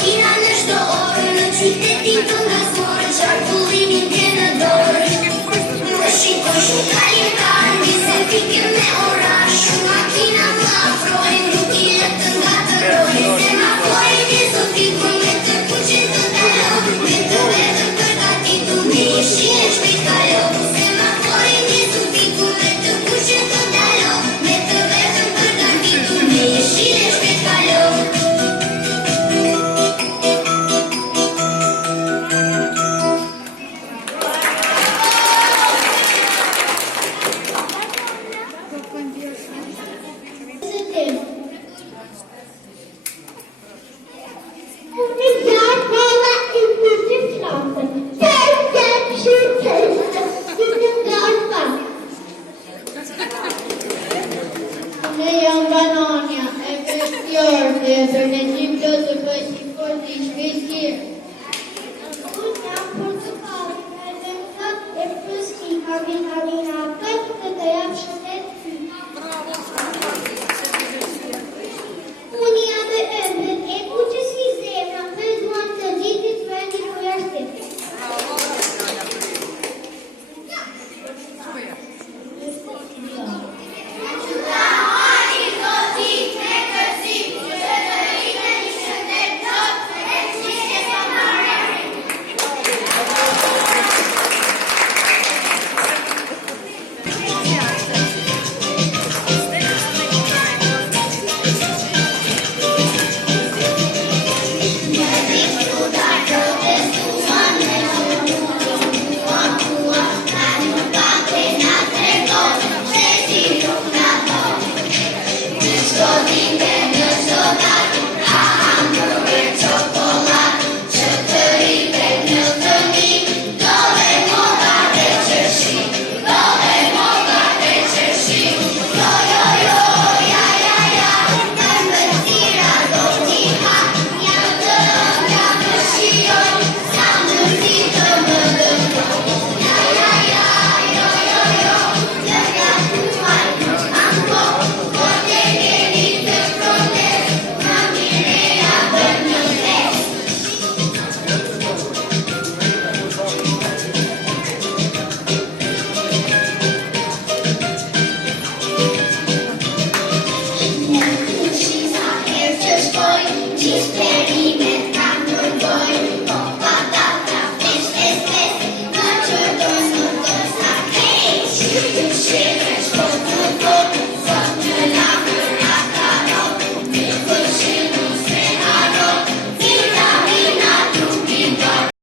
makina në çdo orë, në qytetin të ngazmorë, qarkullimin ke në dorë. Më shikoj shumë kalimtar, mbi selfie me orar, shumë makina më afrojnë, nuk i lë të ngatërojnë. Semafori në zofikun me të kuqen të dalon, me të vetëm përgatitur me jeshile shpejt kalon. Semafori në zofikun me të kuqen të dalon, me të vetëm përgatitur me jeshile shpejt kalon. She's